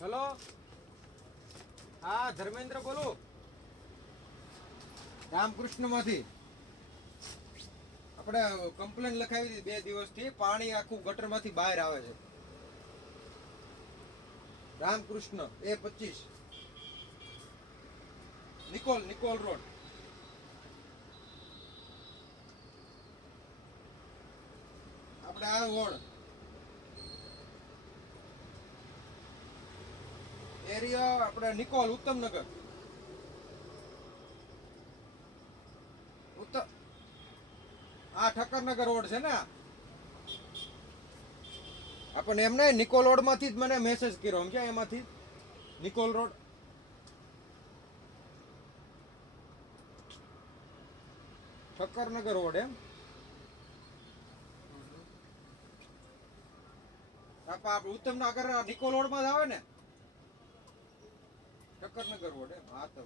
Hello, હા ધર્મેન્દ્ર બોલું, રામકૃષ્ણમાંથી. આપણે કમ્પ્લેન લખાવી હતી 2 દિવસથી, પાણી આખું ગટરમાંથી બહાર આવે છે. Ramakrishna A25 Nikol road. આપણે આ વોર્ડ એરિયા આપણે નિકોલ ઉત્તમનગર. આ ઠક્કરનગર રોડ છે ને. આપણને એમ નહીં, નિકોલ રોડ માંથી જ મને મેસેજ કર્યો એમ છે, એમાંથી નિકોલ રોડ. ઠક્કરનગર રોડ એમ. આપણે ઉત્તમનગર નિકોલ રોડ માં જ આવે ને. ઠક્કરનગર રોડ એમ. હા તો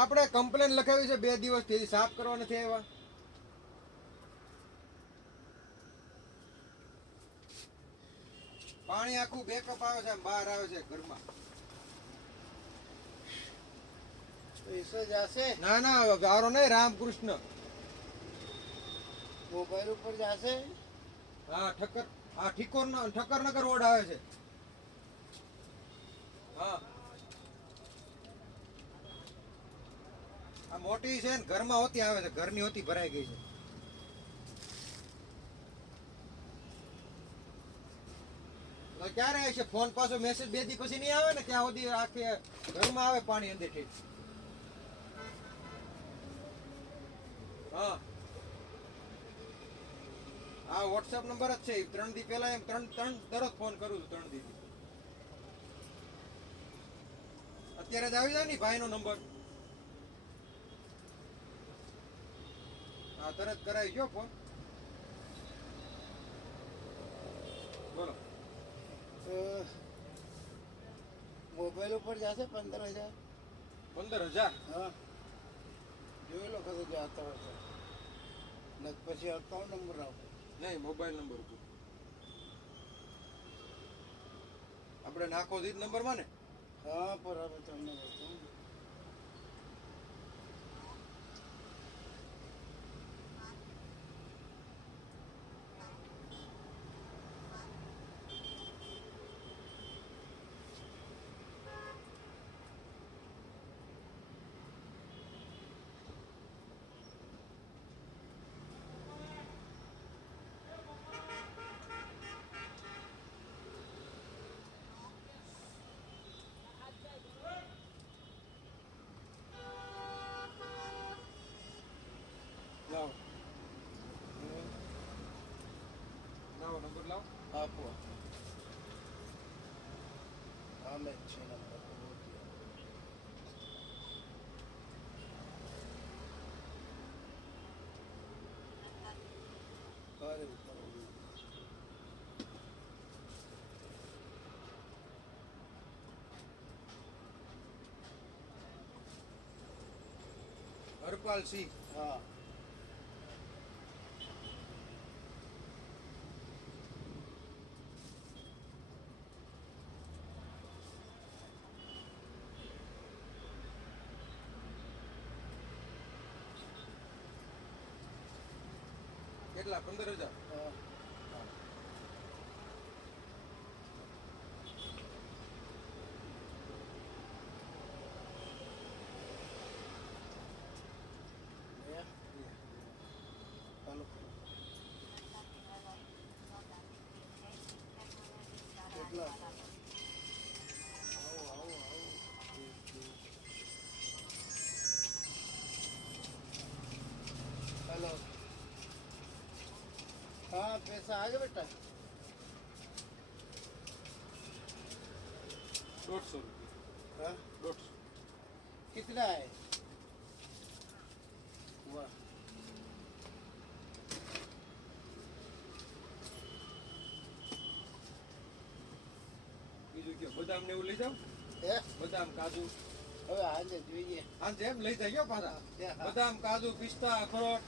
આપણે કમ્પ્લેન લખાવી છે 2 દિવસથી, સાફ કરવા નથી આવ્યા. પાણી આખું બેકઅપ આવે છે, બહાર આવે છે ઘરમાં. ના ના, ગારો નહીં, રામકૃષ્ણ. મોબાઈલ ઉપર જશે. હા ઠક્કરનગર રોડ આવે છે. હા, આ મોટી છે ને, ઘરમાં હોતી આવે છે, ઘરની હોતી ભરાઈ ગઈ છે. તો ક્યારે આવશે ફોન? પાછો મેસેજ 2 દી પછી નહીં આવે ને, ત્યાં સુધી આખે ઘરમાં આવે પાણી અંદર ઠીક. હા હા, વોટ્સએપ નંબર જ છે. 3 દી પહેલા એમ ત્રણ દરરોજ ફોન કરું છું. 3 દી અત્યારે જ આવી જાય ને ભાઈનો નંબર. હા, તરત કરાવી ગયો ફોન. બોલો. મોબાઈલ ઉપર જશે 15,000. 15,000? હા, જોઈ લો કદો જતો હશે. ને પછી અકાઉન્ટ નંબર નાખો. નહીં, મોબાઈલ નંબર ઉપર આપણે નાખો જ નંબરમાં ને. હા, બરાબર. તમને બતાવું. લાવો નંબર લાવો. આપો. આમે જ છે નંબર. અરે હરપાલ સિંહ. હા, કેટલા? 15,000? હા. ચાલો. કેટલા? આવો. હેલો. पैसा आ गया बेटा 150 રૂપિયા हाँ 150 कितना है वाह બીજું કયો બદામ ને એવું લઈ જાવ હે બદામ કાજુ હવે આજે જોઈએ આ જેમ લઈ જાય પાછા હા. બદામ કાજુ પિસ્તા અખરોટ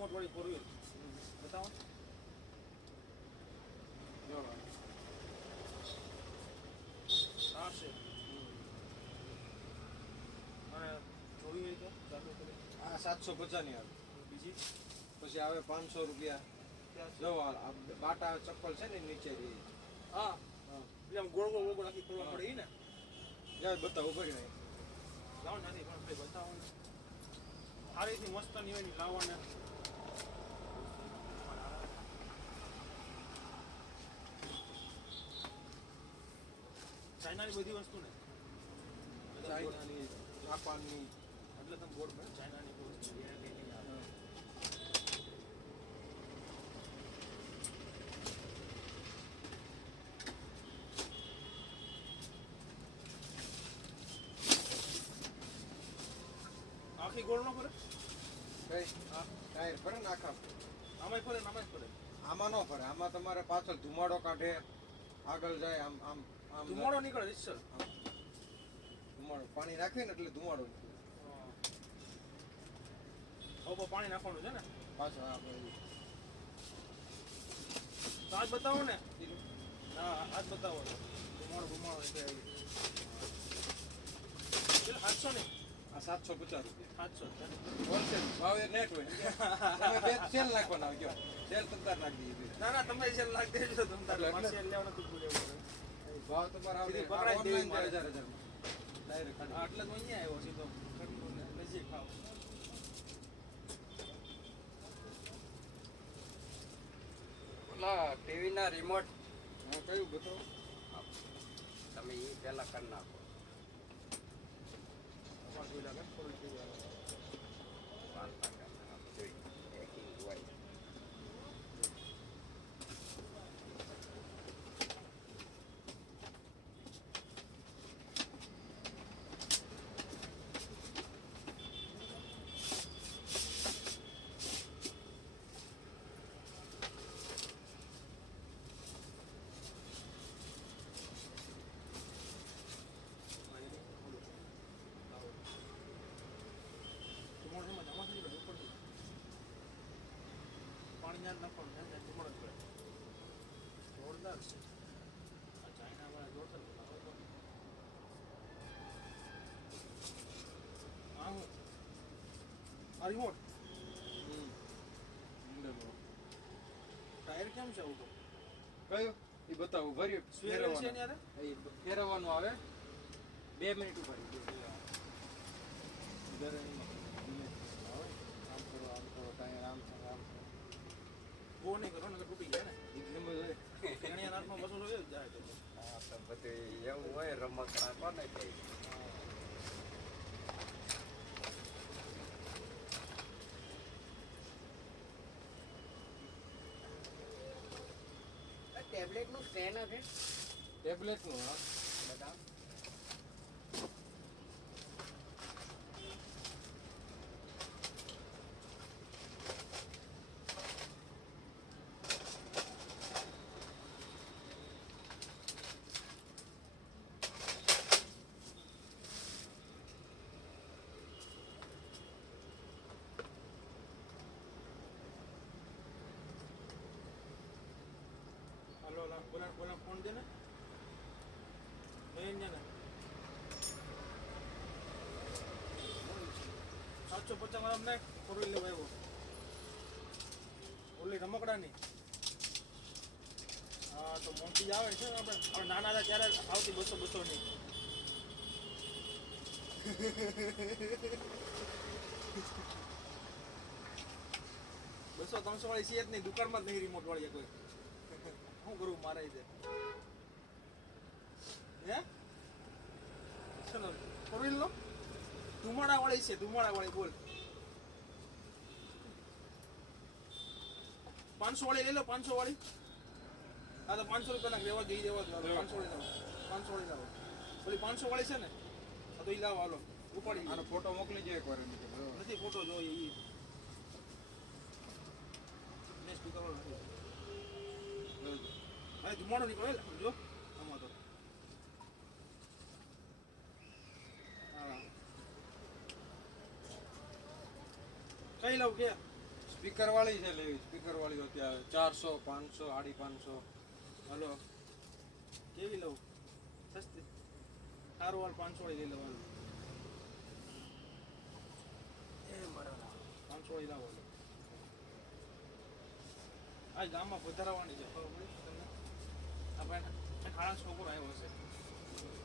રિમોટ વાળી ફોર વ્હીલ બતાવો જો આ છે અને જોવી હોય તો ચાલુ કરી આ 750 ની આવે બીજી પછી આવે 500 રૂપિયા ક્યાં છે? જો આ બાટા ચપ્પલ છે ને નીચે ઈ. હા એટલે આમ ગોળ ગોળ ગોળ આખી ખોલવા પડે ઈ ને જા બતાવો કરી નહીં લાવો ને નથી પણ ભાઈ બતાવો ને સારીથી મસ્ત ની હોય ને લાવો ને ચાઇનાની બધી વસ્તુ ને ચાઇનાની જાપાનની એટલે તમે બોર્ડ પર ચાઇનાની કોઈ વસ્તુ guarantee નહીં આવે. આખી ગોળ નો ફરે કઈ ટાયર ફરે ને આખા આમાંય ફરે ને આમાંય ફરે આમાં નો ફરે આમાં તમારે પાછળ ધુમાડો કાઢે આગળ જાય આમ આમ આમ ધુમાડો નીકળે રીતસર ધુમાડો પાણી નાખીએ ને એટલે ધુમાડો નીકળે. હવે પાણી નાખવાનું છે ને પાછળ આ બધું. તો આજ બતાવો ને હા આજ બતાવો ધુમાડો ધુમાડો એટલે પેલા 700 ને આ 750 રૂપિયા 700 હોલસેલ ભાવે નેટ હોય તમે બે સેલ નાખવાના ગયો સેલ તંતાર નાખી દીધી ના ના તમે સેલ લાગ દેજો તમે તારે એટલે- માસે લેવાનું તું ભૂલ્યો ભાવ તમારા સીધી પકડાઈ દેવી ઓનલાઈન મારે. 1000 ડાયરેક્ટ કાઢી. એટલે તો અહીંયા આવ્યો સીધો નજીક ખાવ ઓલા ટીવી ના રિમોટ હા કયું બતાવો તમે એ પેલા કરી નાખો અમાર જોઈ લાગે થોડું જોઈ લાગે 5 જોઈ પેકિંગ હોય પાણી ના નાખવાનું છે ને ધુમાડો જ પડે જોરદાર છે આ ચાઇના વાળા જોરદાર બનાવે છે. આ હું આ રિમોટ ટાયર કેમ છે આવું તો કયું એ બતાવો ભર્યું સ્વેર છે ને યાર એ ફેરવવાનું આવે 2 મિનિટ ઉપર આમ કરો ટાયર આમ કરો આમ કરો. બહુ નહીં કરો ને તૂટી જાય ને ઈ ગમે તે હોય. એની હાથમાં બસો જોઈએ જાય તો આ તો બધું એવું હોય રમકડા કોને કહી ટેબ્લેટ નું સ્ટેન્ડ હશે ટેબ્લેટનું હા બધા હાલો બોલા બોલા ફોન દે ને લઈને ને 750 વાળા ને ફોરવી લેવા આવ્યો ઓલી રમકડાની હા તો મોટી જ આવે છે ને આપણે નાના હતા ત્યારે આવતી 200 ની બસો 300 વાળી છે જ નહીં દુકાનમાં જ નહીં રિમોટ વાળી કોઈ શું કરું મારે છે હે ચલો ફોરવીલ લો ધુમાડા વાળી છે ધુમાડા વાળી બોલ 500 વાળી લઈ લો 500 વાળી હા તો 500 રૂપિયા રેવા દઈ દેવા દો 500 વાળી લાવો 500 વાળી લાવો ઓલી 500 વાળી છે ને હા તો એ લાવો હાલો ઉપાડી આનો ફોટો મોકલી દો એકવાર એમ કે જો. નથી ફોટો જોઈએ એ ને સ્પીકર વાળો નથી અરે ધુમાડો નીકળે જો આમાં તો હા કઈ લઉં કે સ્પીકર વાળી છે લેવી, સ્પીકર વાળી અત્યારે 400, 500, 550. હલો કેવી લઉં સસ્તી સારું હાલ 500 વાળી લઈ લેવાનું 500 વાળી લાવો હાલો. આ ગામમાં પધરાવવાની છે ખબર પડી તમને આ ભાઈ ખાણા છોકરો આવ્યો છે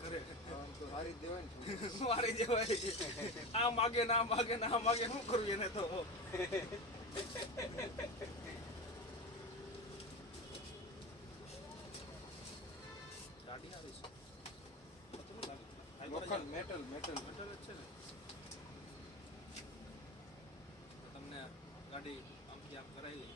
ઘરે આમ તો સારી જ દેવાય ને. શું હારી દેવાય આ માગે ના માગે ના માગે શું કરવું એને તો ગાડી આવી છે કેટલું લાગે લોખંડ, મેટલ મેટલ જ છે ને તો તમને ગાડી આમથી આમ કરાવી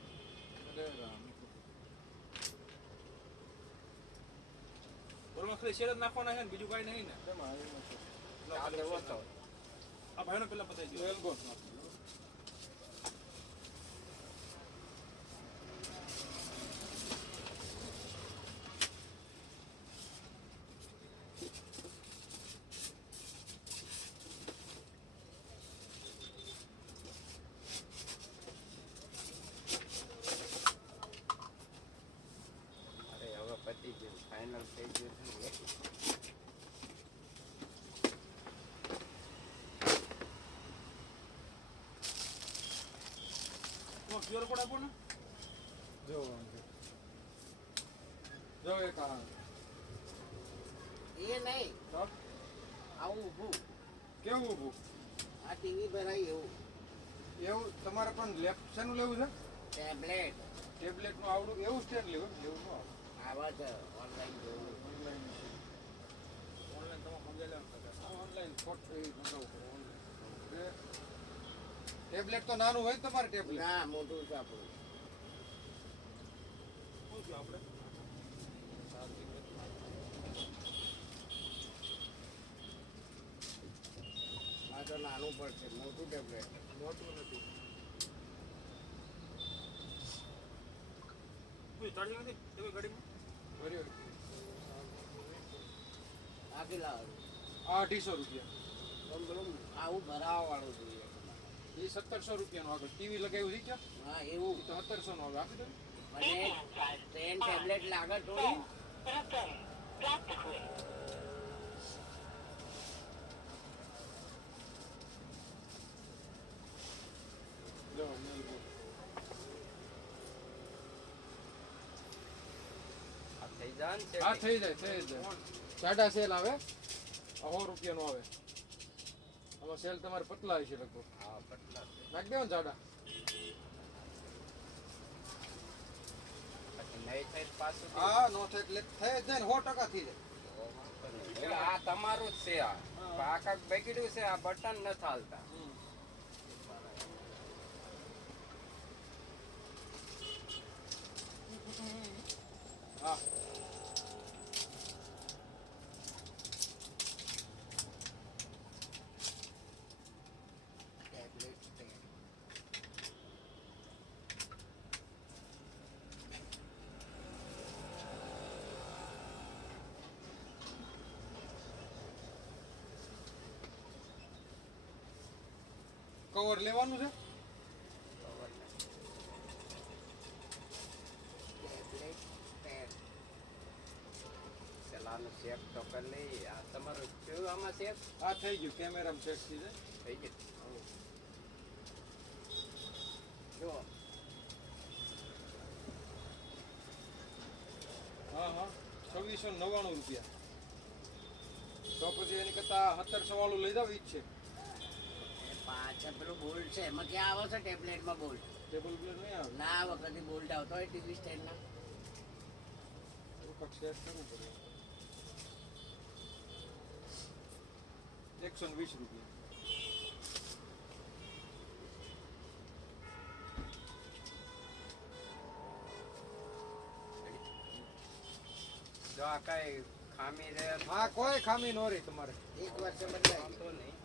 બરોબર ખાલી શેર જ નાખવાના છે ને બીજું કાંઈ નહીં ને આ લેવો તો આ ભાઈનો પેલા બતાવી દો એલ્બો અરે હવે પતી ગયું, ફાઇનલ થઈ ગયું છે ને. ક્યુઆર કોડ આપો ને જો જો એક આ એ નહીં તો આવું ઊભું કેવું ઊભું આ ટીવી ભરાય એવું એવું તમારે પણ લેફ્ટ શેનું લેવું છે? ટેબ્લેટ ટેબ્લેટ નું આવડું એવું સ્ટેન્ડ લેવું લેવું નું આવા છે ઓનલાઈન જોવું ઓનલાઈન ઓનલાઈન તમે મંગાવી લેવાનું ઓનલાઈન ફોટો એ મંગાવવું પડે ઓનલાઈન. ટેબ્લેટ તો નાનું હોય ને તમારે ટેબ્લેટ ના મોટું છે આપણું શું થયું આપણે આ તો નાનું પડશે મોટું ટેબ્લેટ મોટું નથી કોઈ ચાર્જિંગ નથી એવી ગાડીમાં બરાબર. આ કેટલા વાળું આ 250 રૂપિયા આમ પેલું આવું ભરાવા વાળું જોઈએ એ 1700 રૂપિયાનું આગળ ટીવી લગાવ્યું છે ક્યાં હા એવું એ તો 1700 નું આવે આપી દો. અને ટ્રેન ટેબ્લેટ લાગે થોડી જો મેલ આ થઈ જાય ને હા setting? થઈ જાય સાડા સેલ આવે 100 રૂપિયાનું આવે આમાં સેલ તમારે પતલા હશે લગભગ હા પટલા છે. નાખી દેવા ને જાડા પછી નહીં થાય તો પાછું હા નો થાય એટલે થઈ જ જાય ને 100% થઈ જાય. એટલે આ તમારું જ છે આ આ કાંઈક બગડ્યું છે, આ બટન નથી હાલતા. હા ટેબ્લેટ સ્ટેન્ડ કવર લેવાનું છે ટેબ્લેટ સ્ટેન્ડ પેલાનું ચેક તો કરી લઈ. આ તમારું થયું આમાં ચેક આ થઈ ગયું કેમેરામાં ચેક થઈ જાય. થઈ ગયું. જો હા હા 2699 રૂપિયા તો પછી એની કરતા 1700 વાળું લઈ જાવ ઈ જ છે. એ પાછળ પેલું બોલ્ટ છે એમાં ક્યાં આવે છે ટેબ્લેટમાં બોલ્ટ ટેબલ પ્લેટ નહીં આવે ના આ વખતે બોલ્ટ આવતો હોય ટીવી સ્ટેન્ડના એવું કાંઈક સેટ કરવું પડે 120 રૂપિયા જો આ કઈ ખામી રહે હા કોઈ ખામી ન રહી તમારે એક વર્ષે બદલાય વાંધો નહીં.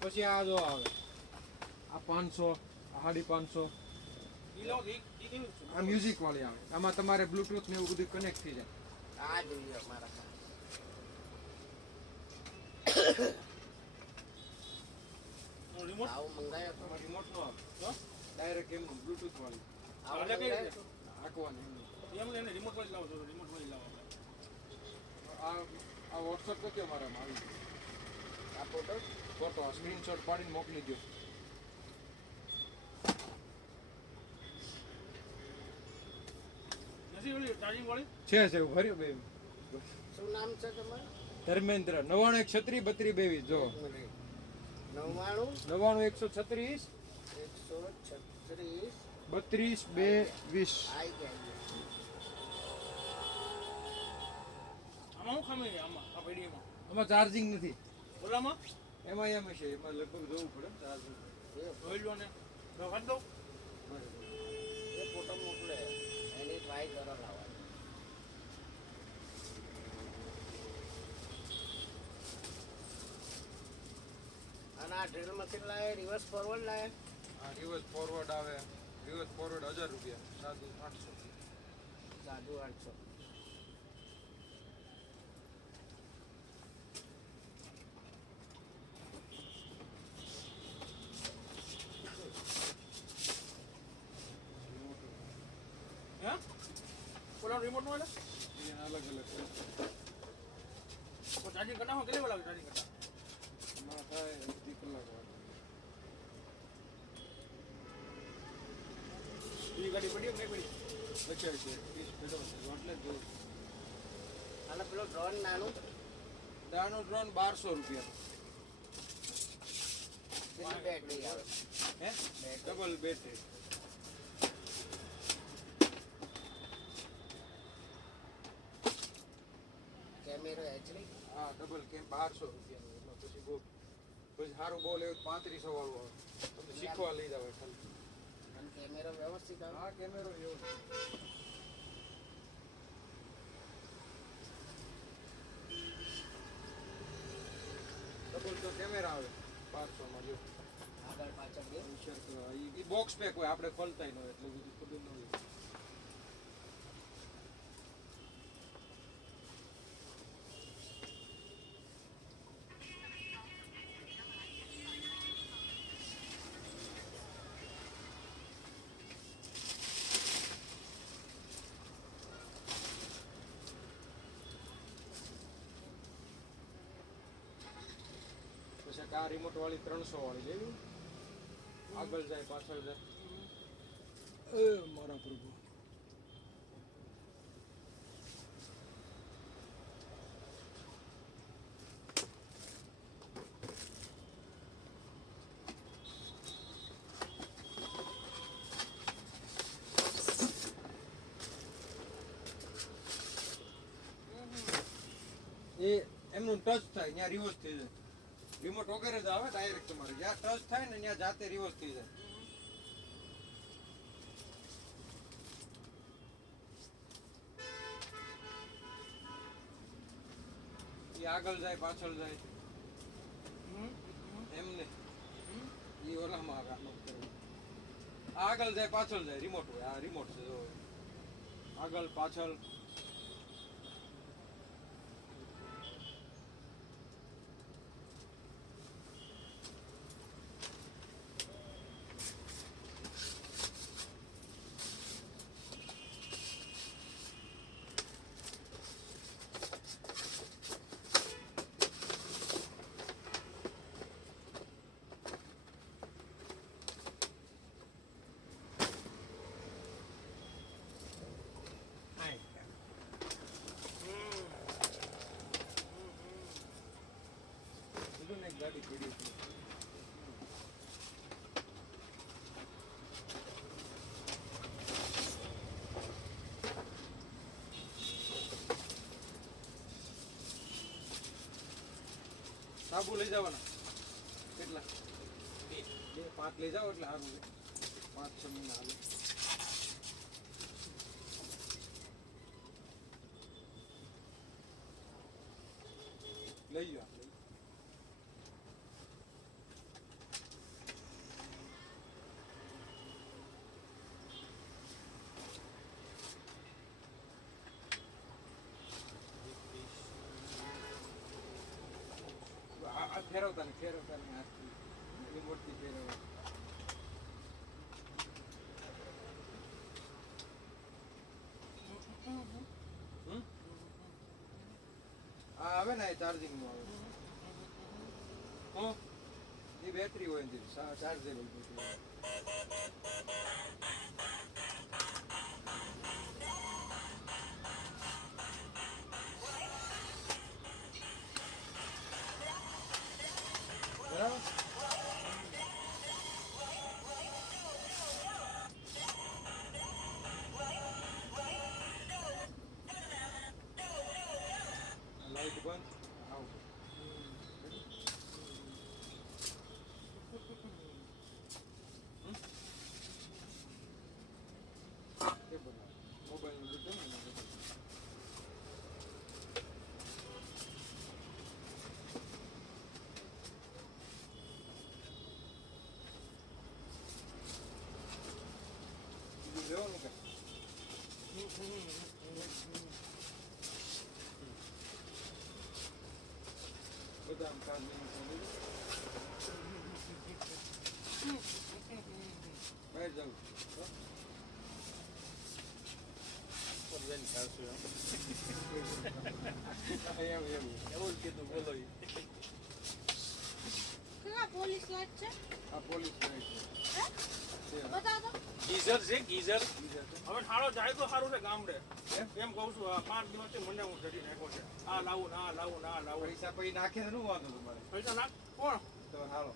પછી આ જો આવે આ 500 આ 550 ઈ લો ઈ કેવું છે આ મ્યુઝિક વાળી આવે આમાં તમારે બ્લૂટૂથ ને એવું બધું કનેક્ટ થઈ જાય આ જોઈએ અમારા રિમોટ આવું મંગાયો તો તમારે રિમોટ નો આવે તો ડાયરેક્ટ એમનું બ્લૂટૂથ વાળી આવું આલે કઈ મંગાયો રીતે? તો હાંકવાનું એમનું. એમ લઈને રિમોટ વાળી લાવો છો રિમોટ વાળી લાવો આ વોટ્સઅપ કરજો મારામાં આવી આ ફોટો ફોટો આ સ્ક્રીનશોટ પાડીને મોકલી દો. નથી ઓલી ચાર્જિંગ વાળી છે ભર્યો બે શું નામ છે તમારું ધર્મેન્દ્ર 99 31 32 જો 99 99 136 136 32 2 20. આઈ ગયા આમાં હું ખામી આમાં આ પેઢીમાં આમાં ચાર્જિંગ નથી, ઓલામાં એમાં એમ છે, એમાં લગભગ જોવું પડે ચાર્જિંગ. જોઈ લો ને તો કાઢ દો એ ફોટો મોકલે એની ટ્રાય કરો લાવવાની અને આ ડ્રિલ મશીન લાવે રિવર્સ ફોરવર્ડ લાવે આ રિવર્સ ફોરવર્ડ આવે, રિવર્સ ફોરવર્ડ 1000 રૂપિયા, સાદું 800. સાદું 800 હે ઓલા રિમોટ નો એટલે એ અલગ અલગ છે. તો ચાર્જિંગ કરતા હો કેટલી વાર લાગે ચાર્જિંગ કરતા એમાં થાય 1 કલાક વાર. એ ગાડી પડી કે નહીં પડી બચાવ છે 30 પેડો છે એટલે જ જોઉં. અને પેલો ડ્રોન નાનું દાનો ડ્રોન 1200 રૂપિયા. કેટલી બેટરી આવે હે ડબલ બેટરી. કેમેરો એચડી હા ડબલ કેમ 1200 રૂપિયાનું. એમાં પછી બહુ પછી સારું બોલ એવું 3500 વાળું આવે. તમે શીખવા લઈ જાવ ખાલી. અને કેમેરો વ્યવસ્થિત આવે હા કેમેરો એવો છે. ડબલ તો કેમેરા આવે 1200 માં જો. આગળ પાછળ બે શેર કરો. ઈ બોક્સ પેક હોય, આપણે ખોલતાય ન હોય એટલે બધું ખબર ન હોય. પછી કાર રિમોટ વાળી 300 વાળી લેવી, આગળ જાય પાછળ જાય. મારા પ્રભુ એ એમનું ટચ થાય ત્યાં રિવર્સ થઈ જાય. રિમોટ વગેરે જ આવે ડાયરેક્ટ તમારે જ્યાં ટચ થાય ને ત્યાં જાતે રિવર્સ થઈ જાય. એ આગળ જાય પાછળ જાય એમને એ ઓલામાં કામ કરે. આ આગળ જાય પાછળ જાય રિમોટ હોય. આ રિમોટ છે જો આગળ પાછળ. બધું ને એક ગાડી પડી છે. સાબુ લઈ જવાના કેટલા? 2-5 લઈ જાઓ એટલે સારું છે. 5-6 મહિના હાલે. લઈ જાઓ. આ ફેરવતા ને હાથથી રિમોટથી ફેરવવા. હમ? આ આવે ને ચાર્જિંગ નું આવે. એ બેટરી હોય ને ચાર્જેબલ બેટરી. બરાબર. લાઈટ બંધ. આવું. એ બરાબર. મોબાઈલનું લીધું ને એમાં બધું. બીજું લેવાનું કે? બદામ કાજુ બહાર જાઉં. એવું જ કીધું બોલો ઈ. કેટલા પોલીસ લાઈટ છે આ પોલીસ લાઈટ હે? છે. બતાવો તો. ગીઝર છે ગીઝર બીજા છે? હવે થાળો જાય તો સારું છે ગામડે એમ? એમ કહું છું આ 5 દિવસથી મને હું ચડી નાખ્યો છે આ લાવું ને આ લાવું ને આ લાવું પૈસા પછી નાખે તો શું વાંધો તમારે? પૈસા નાખ કોણ તો હાલો.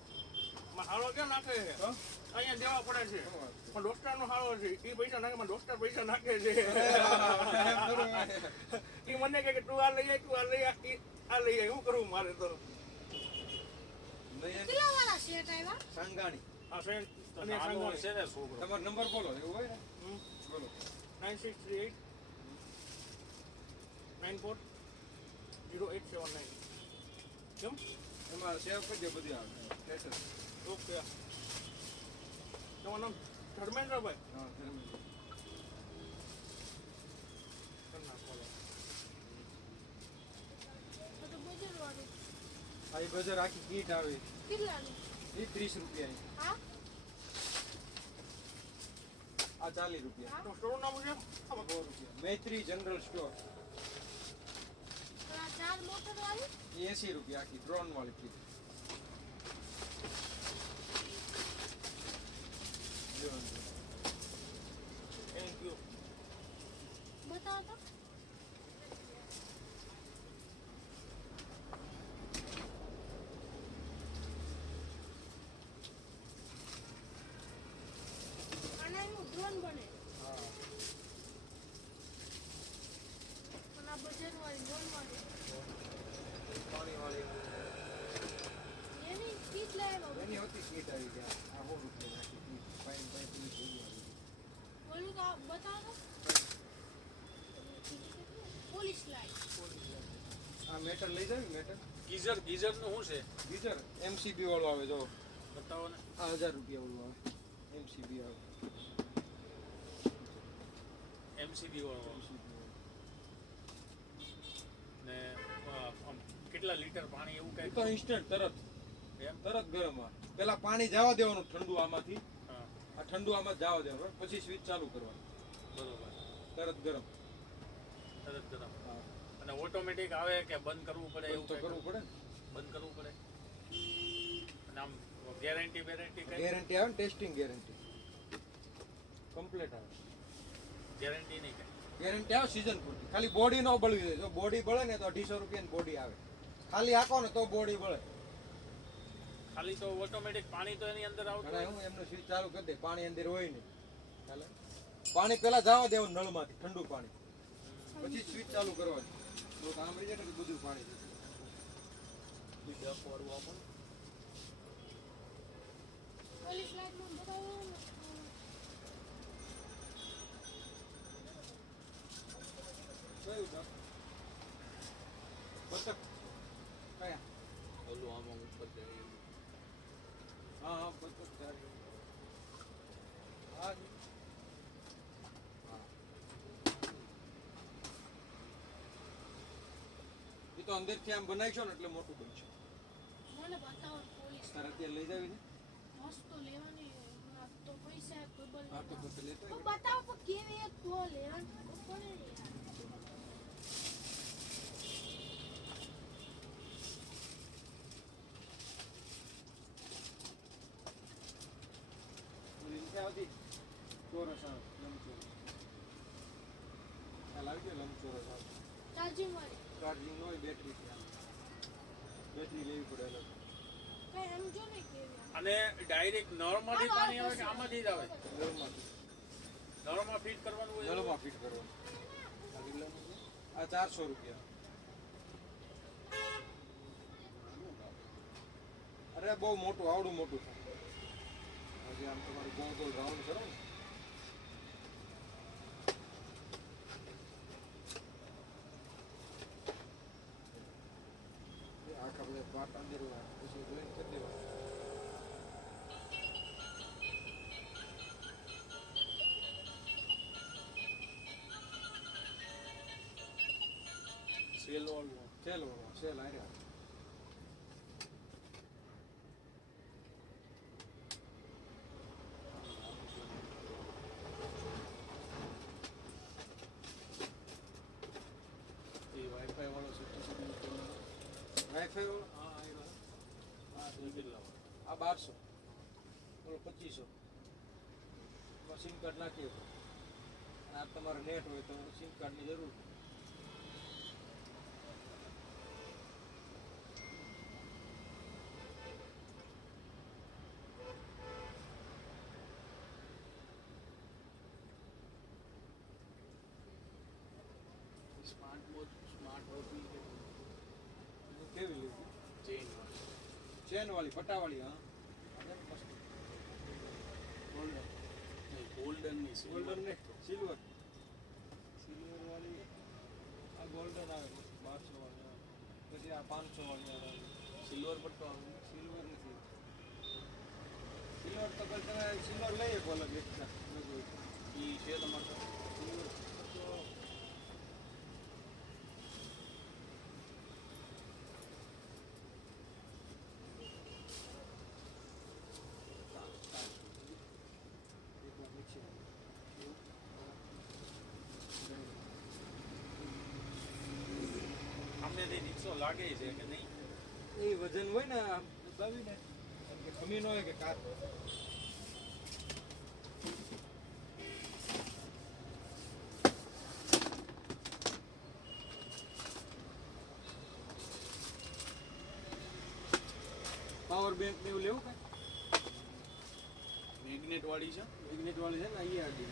હાળો ક્યાં નાખે છે તો? અહીંયા દેવા પડે છે શું વાત? પણ ડોસ્ટર નો હાળો છે એ પૈસા નાખે પણ ડોસ્ટર પૈસા નાખે છે એ મને કહે કે તું આ લઈ આય તું આ લઈ આય આ લઈ આય શું કરવું મારે તો નહીં, કેટલા વાળા શેઠ આવ્યા સાંગાણી. આ ફ્રેન્ડ અને સંઘાણી છે ને છોકરો તમારો નંબર બોલો એવું હોય ને બોલો. 9638 94 0879 કેમ એમાં સેવ કરજો બધી આવે સ્ટેટસ. ઓકે તમારું નામ ધર્મેન્દ્રભાઈ હા ધર્મેન્દ્ર. કરી નાખો લો. તો બજર વાળું આ એ બજાર આખી કીટ આવે કેટલાનું એ 30 રૂપિયાની. હા આ 40 રૂપિયા. તો સ્ટોરનું નામ છે 100 રૂપિયા. મૈત્રી જનરલ સ્ટોર આ 4 મોટર વાળી એ 80 રૂપિયા આખી ડ્રોન વાળી કીટ. થેન્ક યુ બતાવો તો આના એનું ડ્રોન બને હા અને આ બજર વાળી ડ્રોન વાળી પાણી વાળી એની કીટ લાવ્યા એની હોતી કીટ આવી ગયા. આ 100 રૂપિયા આખી કીટ. પાઇપ પાઇપ ની થઈ ગઈ. બોલું તો આ બતાવો તો પોલીસ લાઈટ આ મેટર લઈ જાય મેટર. ગીઝર ગીઝર નું શું છે ગીઝર એમસીબી વાળો આવે જો. બતાવો ને આ 1000 રૂપિયા વાળું આવે. એમસીબી આવે. એમસીબી વાળો MCB વાળું. ને કેટલા લીટર પાણી એવું એ કઈ તો ઇન્સ્ટન્ટ તરત એમ તરત ગરમ આવે. પેલા પાણી જવા દેવાનું ઠંડુ આમાંથી. હા આ ઠંડુ આમાં જ જવા દેવાનું પછી સ્વિચ ચાલુ કરવાનું બરોબર તરત ગરમ. તરત ગરમ હા અને ઓટોમેટિક આવે કે બંધ કરવું પડે એવું એવું તો કંઈ કરવું પડે ને. બંધ કરવું પડે અને આમ ગેરંટી બેરંટી કઈ ગેરંટી આવે ને ટેસ્ટિંગ ગેરંટી કમ્પ્લીટ આવે. ગેરંટી નહીં કઈ ગેરંટી આવે સીઝન પૂરતી. ખાલી બોડી નો બળવી દે. જો બોડી બળે ને તો 250 રૂપિયાની બોડી આવે. ખાલી હાકો ને તો બોડી બળે. ખાલી તો ઓટોમેટિક પાણી તો એની અંદર આવતું ઘણા હોય. હું એમનો સ્વિચ ચાલુ કરી દે પાણી અંદર હોય નહીં. ચાલે પાણી પેલા જવા દેવાનું નળમાંથી ઠંડુ પાણી પછી સ્વિચ ચાલુ કરવાની. તો કામ રહી જાય ને તો બધું પાણી જશે. ડફ વાળું આપો ને. પોલીસ લાઈટમાં બતાવો ને કયું કામ? બતક કયા? ઓલું આમાં ઉપર જાય એવું. હા હા બતક ચાલી. હા જી. હા. એ તો અંદરથી આમ બનાવીશો ને એટલે મોટું બનશે. મને તારે અત્યારે લઈ જાવી છે મસ્ત તો લેવાની હમણાં તો પૈસા કોઈ હા તો બોલ પછી લેતો તો આવીએ. બતાવો પણ કેવી એક તો લેવાની તો પડે ને યાર. ઓલી નથી આવતી ચોરસ આવે લંબચોરસ ખ્યાલ આવી ગયો લંબચોરસ આવે ચાર્જિંગ વાળી ચાર્જિંગ ન હોય બેટરી બેટરી લેવી પડે અલગ કઈ એમ જો ને કેવી આમ. અને ડાયરેક્ટ નળમાંથી પાણી આવે કે આમાંથી જ આવે નળમાંથી નળમાં ફીટ કરવાનું હોય એવું? નળમાં ફિટ કરવાનું આ કેટલાનું છે? આ 400 રૂપિયા અરે બહુ મોટું આવડું મોટું છે હજી આમ તમારું ગોળ ગોળ રાઉન્ડ કરો ને એ આખા બધા પાટ અંદર પછી જોઈને કરી દેવા સેલ વાળું સેલ આર્યા એ વાઈફાઈ વાળો 67 વાઈફાઈ હા આવ્યો હા એ કેટલા વાળો આ 1200 ઓલો 2500 એમાં સિમ કાર્ડ નાખીએ તો આ તમારે નેટ હોય તો સિમ કાર્ડની જરૂર સ્માર્ટ વોચ સ્માર્ટ વોચ કેવી લેવી ચેઇન ચેન વાળી પટ્ટાવાળી હા અને મસ્ત ગોલ્ડન ની ગોલ્ડન ને સિલ્વર સિલ્વર વાળી આ ગોલ્ડન આવે 1200 વાળી આવે પછી આ 500 વાળી આવે સિલ્વર પટ્ટો આવે સિલ્વર નથી સિલ્વર તો પછી તમે સિલ્વર લઈ શકો અલગ એક્સ્ટ્રા એ છે તમારે સિલ્વર તો એકવાર નીચે અમને તે રિક્ષો લાગે છે કે નહીં એ વજન હોય ને આમ દબાવીને એમ કે ખમી ન હોય કે કાર પાવર બેંક ને એવું લેવું કઈ મેગ્નેટ વાળી છે મેગ્નેટ વાળી છે ને ઈઆરડી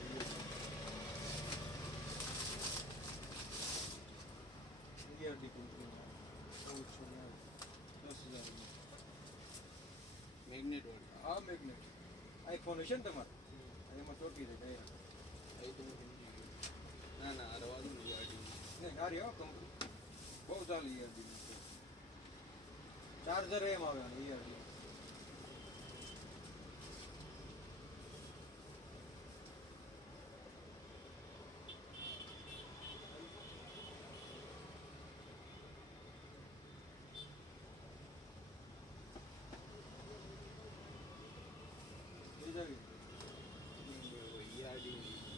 ઈઆરડી કંપની 10,000 મેગ્નેટ વાળી આ મેગ્નેટ આઈફોન હશે ને તમારે એમાં ચોટી જાય એ તો હું સમજી ગયો. ના ના આ રવા દો ને ગાડી નહીં સારી હો કંપની બહુ ચાલી ઈઆરડી ચાર્જર એમ આવે ઈઆરડી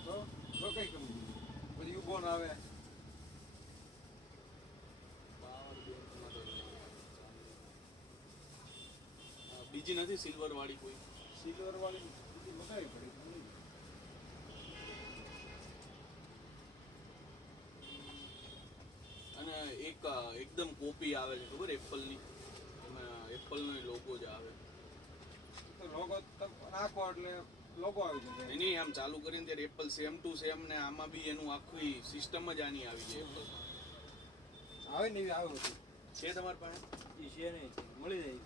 તો કઈ કંપની બધી યુબોન આવે પાવર બેંકમાં તો બીજી નથી સિલ્વર વાળી કોઈ સિલ્વર વાળી બધી મગાવી પડી અને એક એકદમ કોપી આવે છે ખબર એપલની એમાં એપલનો લોગો જ આવે તો લોગો નાખો એટલે લોગો આવી જાય એની આમ ચાલુ કરીને ત્યારે એપલ સેમ ટુ સેમ ને આમાં બી એનું આખી સિસ્ટમ જ આની આવી જાય એપલ આવે ને એવી આવે બધું છે તમારી પાસે એ છે નહીં મળી જાય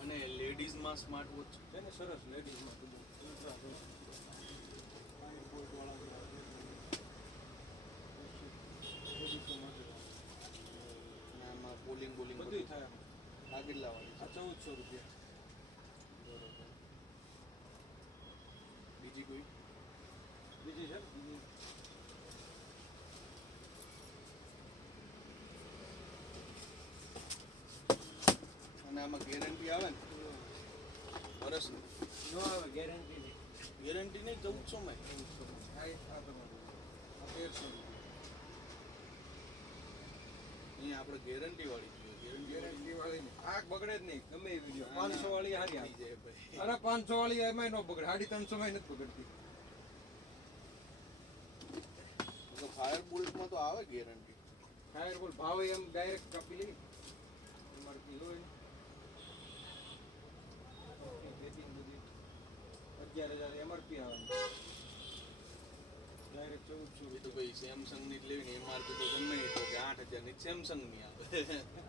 અને લેડીઝમાં સ્માર્ટ વોચ છે ને સરસ લેડીઝમાં બધું અલ્ટ્રા સરસ પાણી પોઈન્ટ વાળા બધા આવે. લેડીઝો માટે અને આમાં બોલિંગ બોલિંગ બધું થાય આમાં. આ કેટલા વાળી આ 1400 રૂપિયા બરોબર બીજી કોઈ આમાં ગેરંટી આવે ને વર્ષની નો આવે ગેરંટી નહીં. ગેરંટી નહીં 1400 માં આ તમારું આ 1300 અહીંયા આપણે ગેરંટી વાળી જોઈએ ગેરંટી વાળી નહીં. આ બગડે જ નહીં ગમે એ વિડીયો 500 વાળી હારી આવે. જાય ભાઈ અરે 500 વાળી એમાંય નો બગડે 350 માં નથી બગડતી. તો ફાયર બુલેટમાં તો આવે ગેરંટી ફાયર બોલ ભાવ એમ ડાયરેક્ટ કાપી લે MRP હોય ને 11,000 MRP આવે ડાયરેક્ટ 1400 એ તો ભાઈ સેમસંગ ની જ લેવી ને એમઆરપી તો ગમે એ તો કે 8000 ની સેમસંગ ની આવે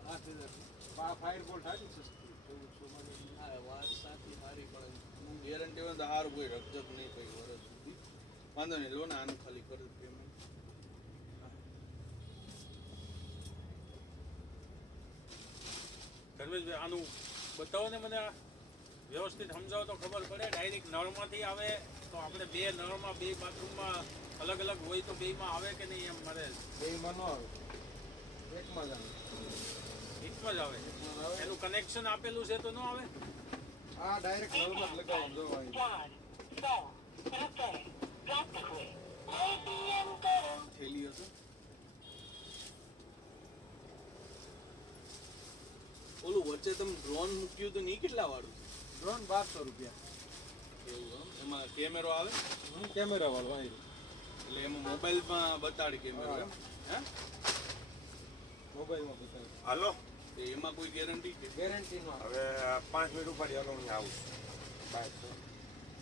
8,000 ફાયર બોલ સાચી સસ્તી 1400 માં હા વાત સાચી મારી પણ ગેરંટી હોય તો સારું કોઈ રકજક નહીં કોઈ વર્ષ સુધી વાંધો નહીં લો ને આનું ખાલી કરી પેમેન્ટ ધર્મેશભાઈ આનું બતાવો ને મને આ વ્યવસ્થિત સમજાવો તો ખબર પડે ડાયરેક્ટ નળમાંથી આવે તો આપણે બે નળમાં બે બાથરૂમમાં અલગ અલગ હોય તો બેમાં આવે કે નહીં એમ મારે બેમાં નો આવે એકમાં જ આવે એકમાં જ આવે એકમાં આવે એનું કનેક્શન આપેલું છે તો ન આવે આ ડાયરેક્ટ નળમાં જ લગાવવાનું જો અહીં થેલી હશે ઓલું વચ્ચે તમે ડ્રોન મૂક્યું તો નહીં કેટલા વાળું ડ્રોન 1200 રૂપિયા છે એવું એમ એમાં કેમેરો આવે કેમેરા વાળો અહીં એટલે એમાં મોબાઈલમાં બતાડે કેમેરો એમ હે મોબાઈલમાં બતાવે હાલો તો એમાં કોઈ ગેરંટી કે ગેરંટી નો આવે હવે 5 મિનિટ ઉપાડી હાલો હું આવું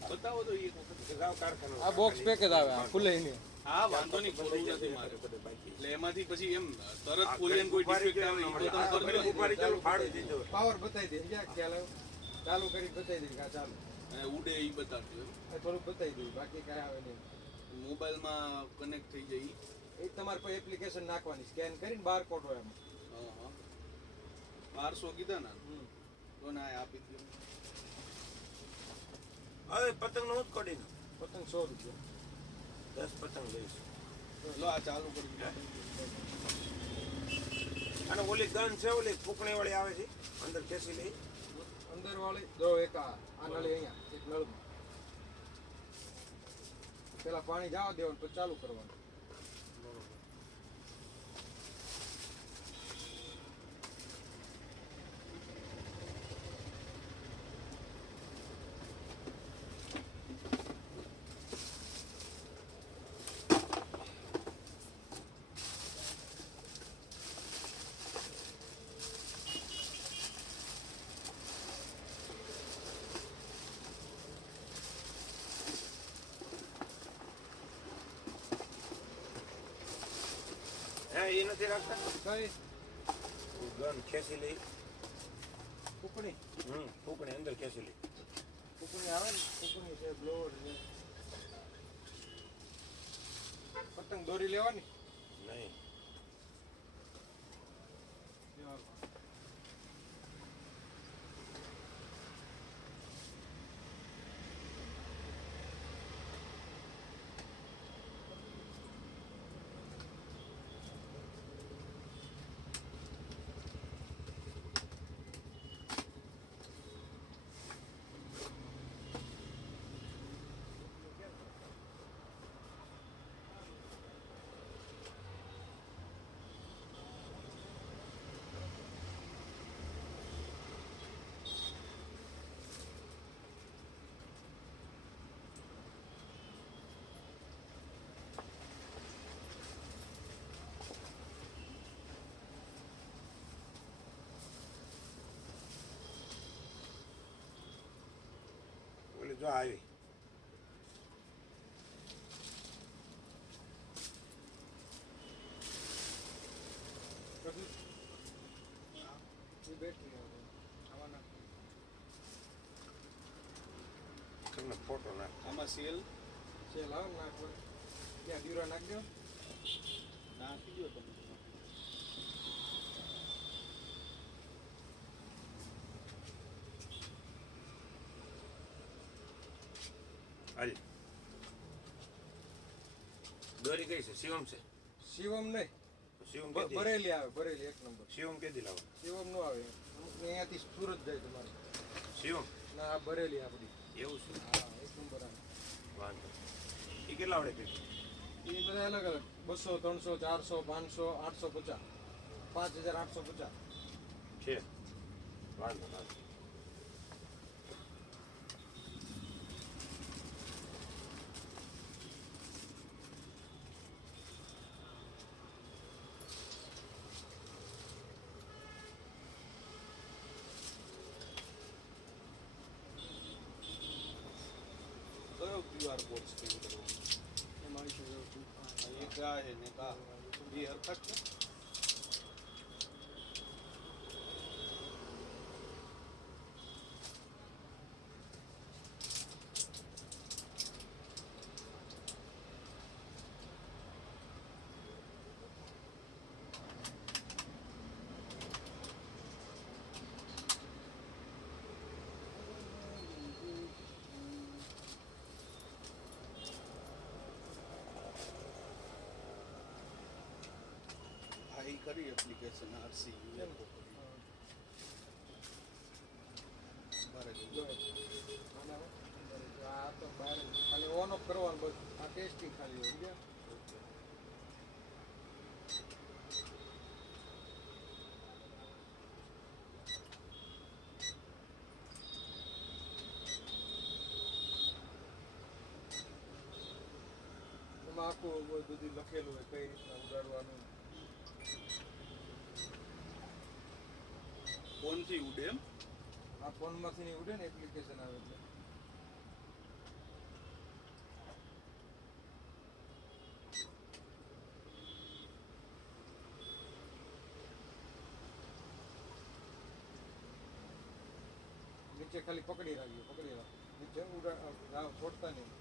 બતાવો તો એક વખત જાવ કારખાનું આ બોક્સ પેક જ આવે આ ખુલે નહીં હા વાંધો નહીં ખોલવું નથી મારે એટલે એમાંથી પછી એમ તરત ખોલીને કોઈ ડિફેક્ટ આવે ઈ તો તમે કરી દો ઉપાડી ચાલો ભાડું દીધો પાવર બતાવી દે ક્યાં ખ્યાલ આવ્યો ચાલુ કરી બતાવી દે કે આ ચાલુ અને ઉડે ઈ બતાડજો એ થોડુંક બતાવી દઉં બાકી કાંઈ આવે નહીં મોબાઈલમાં કનેક્ટ થઈ જાય ઈ. એ તમારે કોઈ એપ્લિકેશન નાખવાની સ્કેન કરીને બારકોડ હોય એમાં હા 1200 કીધા ને તો ના આપી દો હવે પતંગ નું જ કોડી પતંગ 100 રૂપિયા 10 પતંગ લઈશું લો આ ચાલુ કરી દો અને ઓલી ગન છે ઓલી ફૂકણી વાળી આવે છે અંદર ખેંચી લઈ અંદર વાળી જો એક આ નળી અહીંયા એક નળમાં પેલા પાણી જવા દેવાનું પછી ચાલુ કરવાનું હે એ નથી રાખતા કઈ ગન ખેંચી લઈ ફૂકણી ફૂકણી અંદર ખેંચી લઈ ફૂકણી આવે ને ફૂકણી છે બ્લોડ છે પતંગ દોરી લેવાની નહીં ઓલી જો આવી બેટરી તમને ફોટો નાખ આમાં સેલ છે લાવ નાખવા ક્યાં દીવરા નાખ દો નાખી દો તમે હાલ દોરી કઈ છે શિવમ છે શિવમ નહીં શિવમ કે ભરેલી આવે ભરેલી એક નંબર શિવમ કે દી લાવો શિવમ નો આવે અમુક ને અહીંયાથી સુરત જાય તમારે શિવમ ના આ ભરેલી આપણી એવું છે હા એક નંબર આવે વાંધો એ કેટલા વડે પીક એ બધા અલગ અલગ 200 300 400 500 850 5850 છે વાંધો નથી કયો QR કોડ સ્કેન કરવો એમાં આવી શકે એક આ છે ને એક આ બે હરખા જ છે હા એ કરી એપ્લિકેશન આરસી મારે આ તો બહાર ખાલી ઓન ઓફ કરવાનું બસ આ ટેસ્ટિંગ ખાલી હોય સમજ્યા એમાં આખું બધું લખેલું હોય કઈ રીતના ઉડાડવાનું ફોનથી ઉડે એમ આ ફોનમાંથી નહીં ઉડે ને એપ્લિકેશન આવે એટલે નીચે ખાલી પકડી રાખ નીચે છોડતા નહીં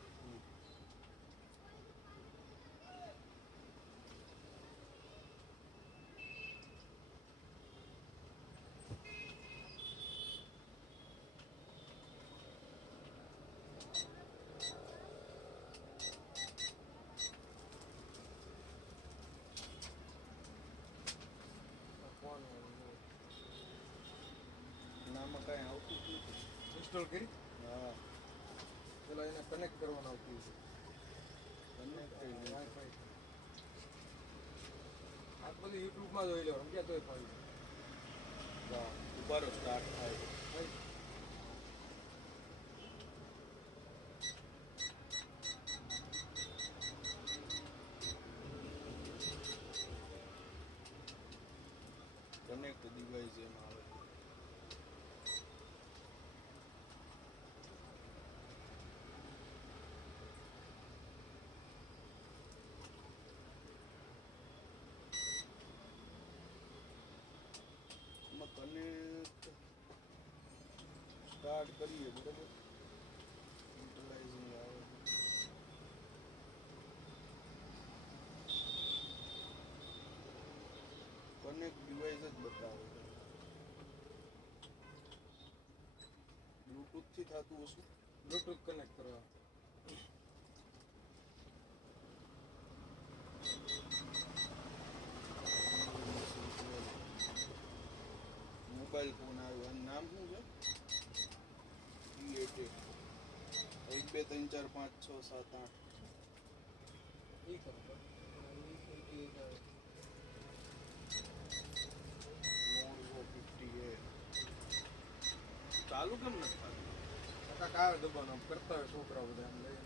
ફોન નામાં કાંઈ આવતું જ નથી ઇન્સ્ટોલ કરી હા પેલા એને કનેક્ટ કરવાનું આવતું છે બંને વાઈફાઈ આ બધું યુટ્યુબમાં જોઈ લો સમજ્યા તોય ફાવી ઉભારો સ્ટાર્ટ થાય કનેક્ટ ડિવાઇસ એમાં આવે એમાં કનેક્ટ સ્ટાર્ટ કરીએ બરાબર યુટિલાઇઝિંગ આવે કનેક્ટ ડિવાઇસ જ બતાવે છે બ્લૂટૂથ થી થતું હશે બ્લૂટૂથ કનેક્ટ કરવા મોબાઈલ ફોન આવ્યો આનું નામ શું છે E88 1 2 3 4 5 6 7 8 એ કરો ચાલુ કેમ નથી થતું કાકા કાવે દબાનો કરતા હોય છોકરાઓ બધા એમ લઈ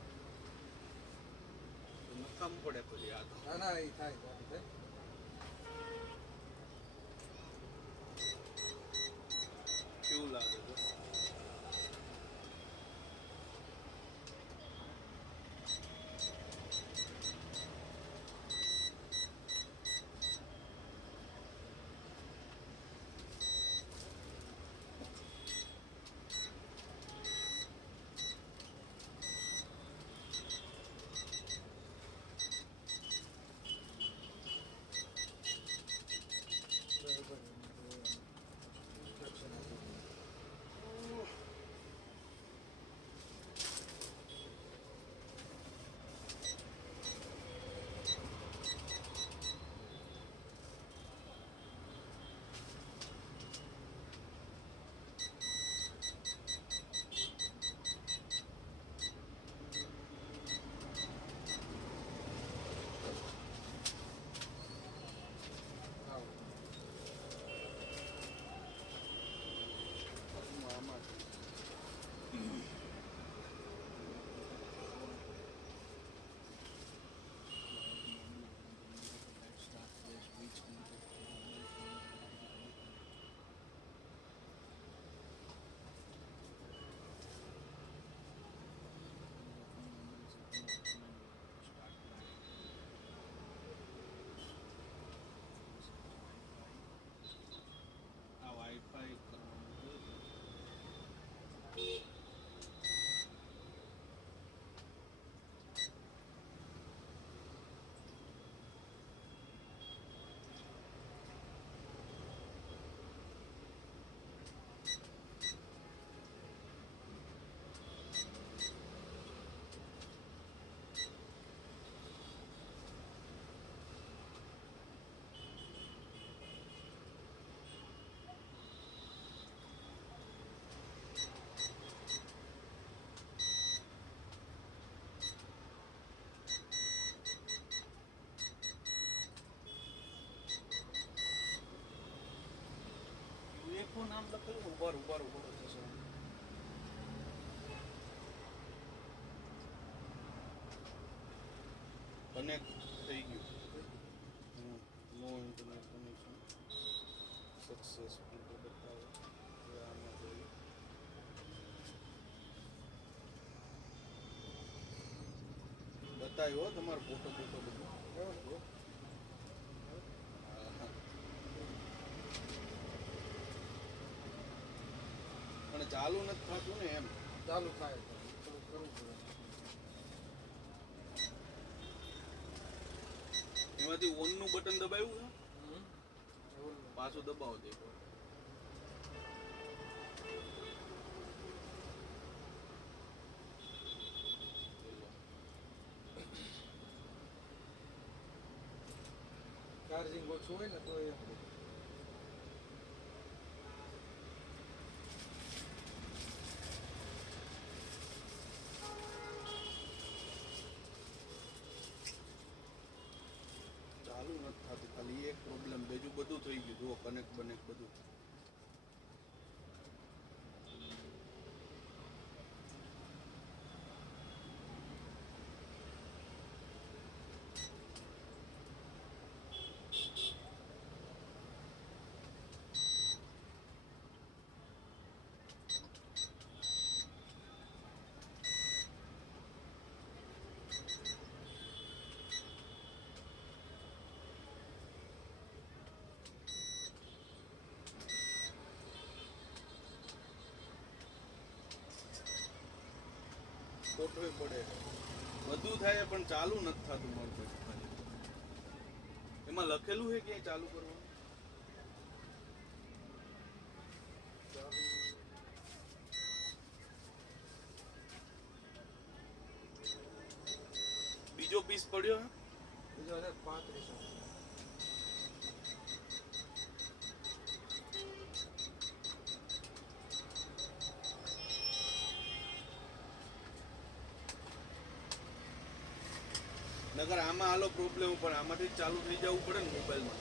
નખામ પડે પછી આ તો ના ના એ થાય થાય કેવું લાગે છે લખેલું ઉભાર ઉભાર ઉભાર થશે કનેક્ટ થઈ ગયું નો ઇન્ટરનેટ કનેક્શન સક્સેસફુલ તો બતાવે હવે આમાં જોઈએ બતાવ્યો તમારો ફોટો ફોટો બધું પણ ચાલુ નથી થતું ને એમ ચાલુ થાય તો થોડું કરવું પડે. એમાંથી ઓન નું બટન દબાવ્યું છે એવું પાછું દબાવો દે ચાર્જિંગ ઓછું હોય ને તો એ ચાલુ નથી થતું ખાલી એક પ્રોબ્લેમ બીજું બધું થઈ ગયું જુઓ કનેક્ટ બનેક્ટ બધું ફોટોય પડે બધું થાય પણ ચાલુ નથી થતું મારું એમાં લખેલું છે ક્યાંય ચાલુ કરવાનું બીજો પીસ પડ્યો હે બીજો છે 35. નગર આમાં હાલો પ્રોબ્લેમ પણ આમાંથી જ ચાલુ થઈ જવું પડે ને મોબાઈલમાં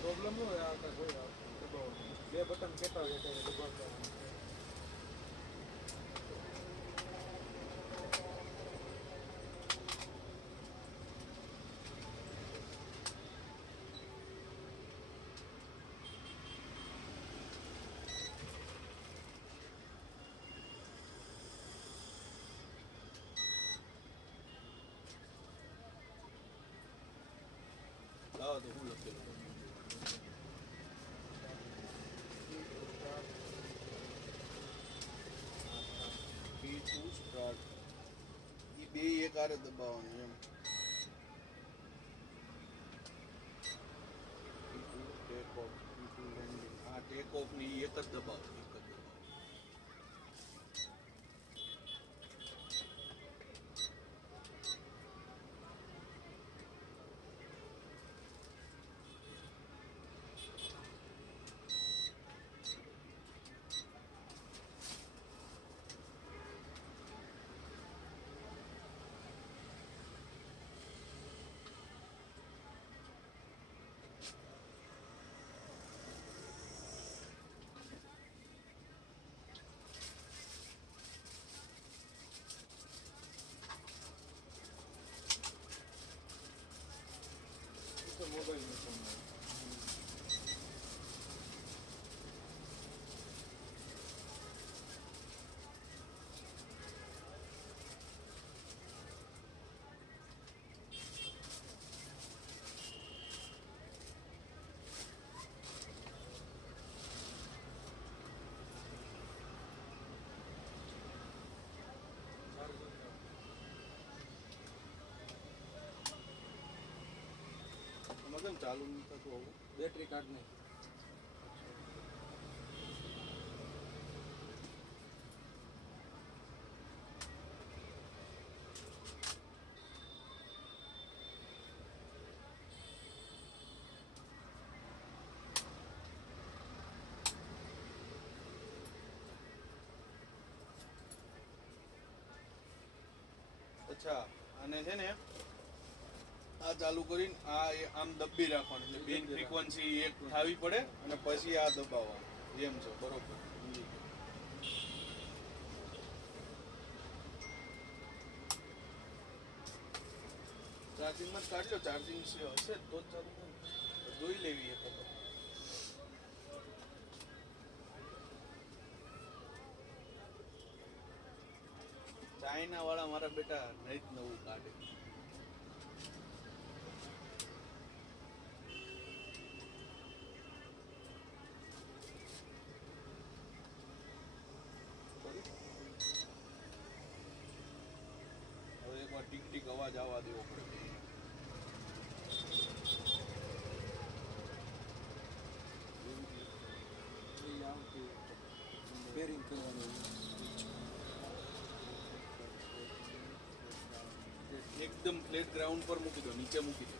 પ્રોબ્લેમ ન હોય આ કાંઈ હોય દબાવો બે બટન કેતા હોય એટલે દબાવતા લાવો તો હું લખેલું P2 start એ બે એક આરે દબાવવાનું એમ P2 take off P2 landing આ ટેક ઓફ ની એક જ દબાવો એક જ દબાવો મોબાઈલનું સામે આમાં કેમ ચાલુ નથી થતું આવું બેટરી કાર્ડ નહીં અચ્છા અને છે ને આ ચાલુ કરીને આ આમ દબી રાખવાનું એટલે બેન ફ્રીક્વન્સી એક થાવી પડે અને પછી આ દબાવવાનું એમ છે બરોબર. ચાર્જિંગમાં જ કાઢ લો, ચાર્જિંગ હશે તો જ ચાલુ થાય. જોઈ લેવી એ ખબર. ચાઇના વાળા મારા બેટા નહીં જ નવું કાઢે. હવે એકવાર ટીક ટીક અવાજ આવવા દેવો પડે. બેરિંગ કરવાનું એકદમ ફ્લેટ ગ્રાઉન્ડ પર મૂકી દો, નીચે મૂકી દો.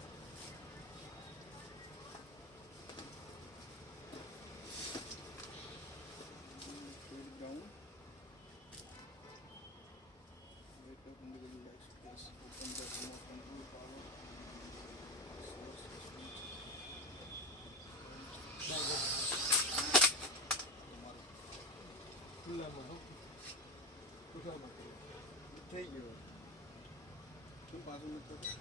થઈ ગયું. શું પાછું નથી થતું?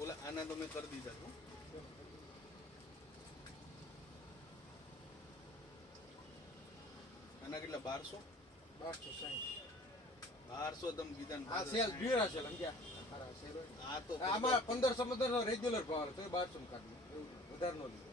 ઓલા આના તો મેં કરી દીધા છો. આના કેટલા 1200? 1200 તમે કીધા ને આ સેલ ડ્યુરા સેલ સમજ્યા? ખરા સેલ હોય. આ તો આમાં 1500 નો રેગ્યુલર ભાવ તો 1200 કાઢી એવું વધારે નો લીધો.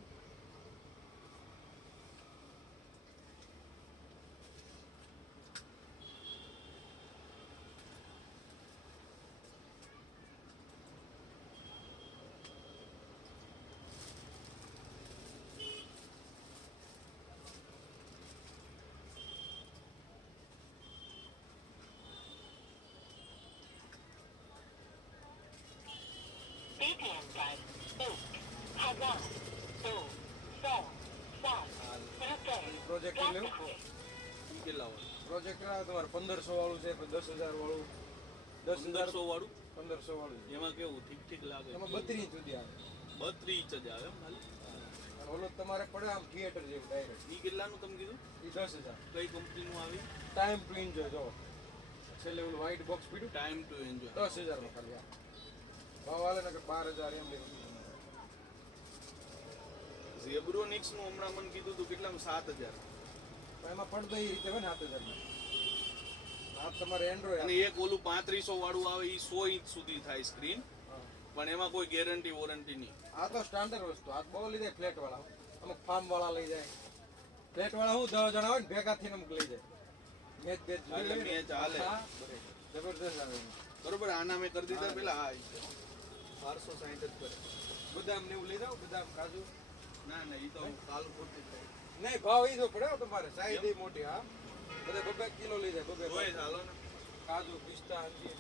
પ્રોજેક્ટ લેવું ઈ કેટલા વાળું? પ્રોજેક્ટ તમારે 1500 વાળું છે, 10,000 વાળું, 10,000 1500 વાળું? 1500 વાળું છે. એમાં કેવું ઠીક ઠીક લાગે? એમાં 32 ઇંચ સુધી આવે. 32 ઇંચ જ આવે એમ ખાલી? અને ઓલો તમારે પડે આમ થિયેટર જેવું ડાયરેક્ટ. ઈ કેટલાનું તમે કીધું? એ 10,000. કઈ કંપનીનું આવી? ટાઈમ ટુ એન્જોય જો છેલ્લે ઓલું વ્હાઈટ બોક્સ પીડ્યું ટાઈમ ટુ એન્જોય. 10,000 માં ખાલી આ ભાવ હાલે ને કે 12,000 એમ લેવું. ઝેબ્રોનિક્સ નું હમણાં મને કીધું તું કેટલામાં? 7000. પણ એમાં પડદા એ રીતે હોય ને 7,000 માં. આ તમારે એન્ડ્રોઈડ અને એક ઓલું 3500 વાળું આવે ઈ 100 ઇંચ સુધી થાય સ્ક્રીન, પણ એમાં કોઈ ગેરંટી વોરંટી નહીં. આ તો સ્ટાન્ડર્ડ વસ્તુ. આ બહુ લઈ જાય ફ્લેટ વાળા, અમુક ફાર્મ વાળા લઈ જાય. ફ્લેટ વાળા હું 10 જણા હોય ને ભેગા થઈને અમુક લઈ જાય. મેચ બેચ જોઈ એટલે લઈએ ને. મેચ હાલે. હા, જબરદસ્ત આવે એમાં. બરોબર, આના મેં કરી દીધા પેલા. હા, ઈ છે. 1260 જ કરે. બદામ ને એવું લઈ જાવ, બદામ કાજુ. ના ના, ઈ તો કાલ પૂરતી જ થાય. નહીં ભાવ એ તો પડે હો તમારે, સાઈઝ એ મોટી. હા બધા 2 કિલો લઈ જાય. 2 જોઈ ચાલો ને. કાજુ પિસ્તા અંજીર